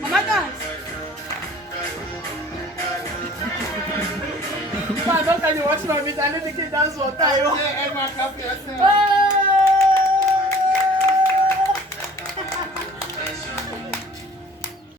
Mama dance. Don't can you watch my video? I need to dance for time.